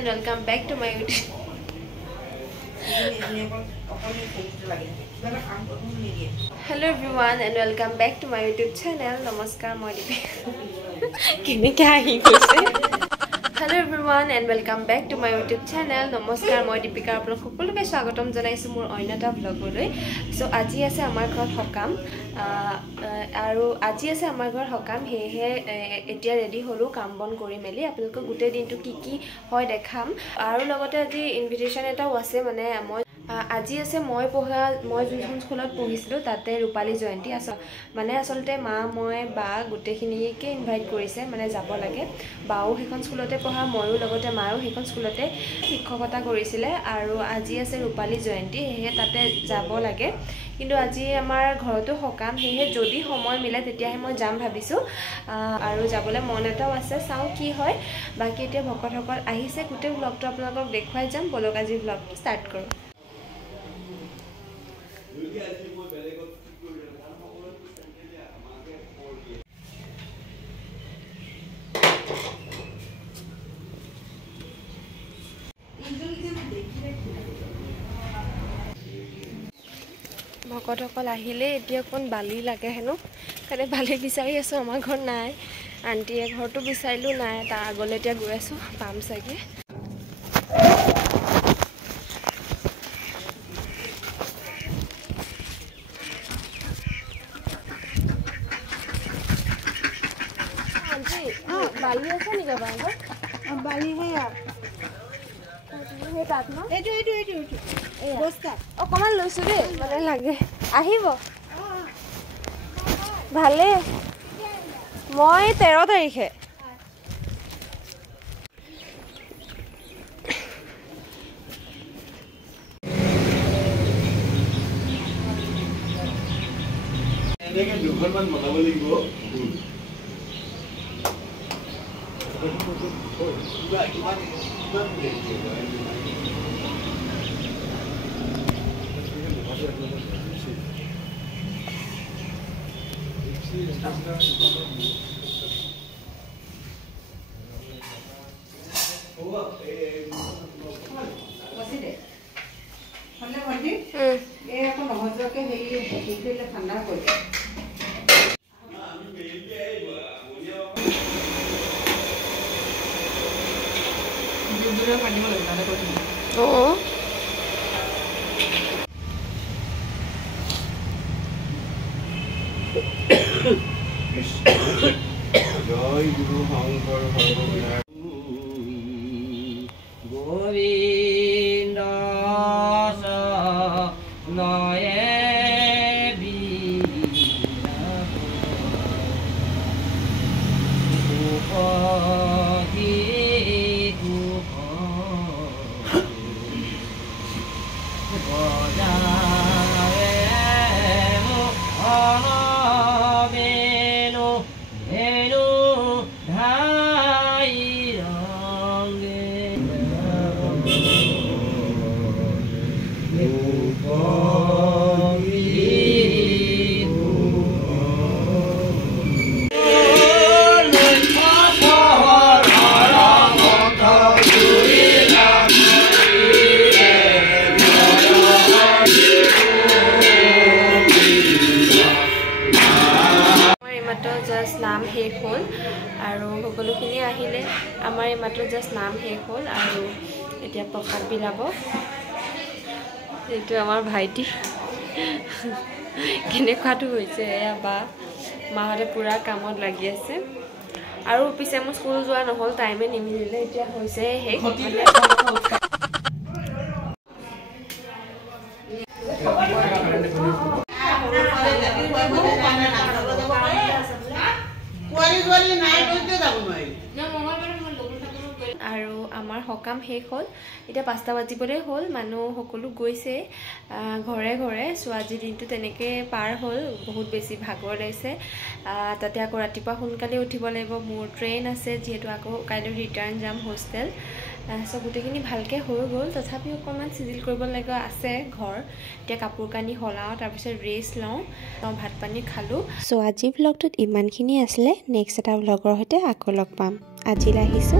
and welcome back to my YouTube. Hello everyone and welcome back to my YouTube channel. Namaskar moi Dipi. Kene kya hi kuse? Hello everyone and welcome back to my YouTube channel. Namaskar moi Dipika apnok সকলোকে স্বাগতম জনাইছো মোৰ অন্যটা ব্লগলৈ। So আজি আছে আমাৰ ঘৰত হকাম আৰু আজি আছে আমাৰ ঘৰত হকাম হেহে এতিয়া ৰেডি হলো কাম বন কৰি মেলি আপোনালোকক গুটে দিনটো কি হয় দেখাম আৰু লগতে আজি ইনভিটেশন এটাও আছে মানে মই আজি আছে মই যোনখন স্কুলত পঢ়িছিলো তাতে ৰূপালী জয়ন্তী আছে মানে আসলতে মা মই বা গুটেখিনিকে ইনভাইট কৰিছে মানে যাব লাগে বাও হেখন স্কুলতে পঢ়া ময়ো লগতে মাৰো হেখন স্কুলতে শিক্ষকতা কৰিছিলে আৰু আজি আছে ৰূপালী জয়ন্তী হেহে তাতে যাব লাগে কিন্তু আজি আমাৰ ঘৰতো হকাম হেহে যদি সময় মিলে তেতিয়াহে মই যাম ভাবিছো আৰু যাবলৈ মন এটাও আছে চাও কি হয় বাকি এতিয়া ভকতসকল আহিছে গুটে ব্লগটো আপোনালোকক দেখুৱাই যাম বলক আজি ব্লগটো ষ্টাৰ্ট কৰো ভকতসকল আহিলে এতিয়া কোন বালি লাগে হেনো কানে বালি বিচাৰি আছো আমাৰ ঘৰ নাই আন্টিয়ে ঘৰটো বিচাৰিলো নাই তা আগলে এতিয়া গৈ আছো পাম চাগে আন্টি বালি আছে নি বাবা বালি হে হে তাত ন এইটো বস্তা অকমান লৈছো দে মানে লাগে আহিব ভালে মই 13 তাৰিখে এনেকে দুখনমান বনাব লাগিব ঠাণ্ডা কৰি জয় গুৰু শংকৰ সৰ্ববিনাশ গোবিন্দ নয়ে নাম শেষ হল আৰু সকলোখিনি আহিলে আমাৰ মাত্ৰ জাস্ট নাম শেষ হল আৰু এতিয়া প্ৰসাদ বিলাব এইটো আমাৰ ভাইটি কেনেকুৱাটো হৈছে এয়া বা মাহতে পুৰা কামত লাগি আছে আৰু পিছে মোৰ স্কুল যোৱা নহল টাইমে নিমিলিলে এতিয়া হৈছে শেষ আৰু আমাৰ হকাম শেষ হল এটা 5টা বাজিবলে হল মানুহ সকলো গৈছে ঘৰে ঘৰে সো আজি দিনটো তেনেকে পাৰ হল বহুত বেছি ভাগৰ লাগিছে তাতে আকৌ ৰাতিপুৱা সোনকালে উঠিব লাগিব মোৰ ট্ৰেইন আছে যেহেতু আকৌ কাইলৈ ৰিটাৰ্ণ যাম হোষ্টেল সো গুটেখিনি ভালকে হৈ গল তথাপি অকমান সিজিল কৰিব লগা আছে ঘৰ এতিয়া কাপোৰ কানি হলাও তাৰ পিছত ৰেষ্ট লওঁ ভাত পানী খালো সো আজি ব্লগটোত ইমানখিনি আছিল নেক্সট এটা ব্লগৰ হৈতে আকৌ লগ পাম আজিলৈ আহিছো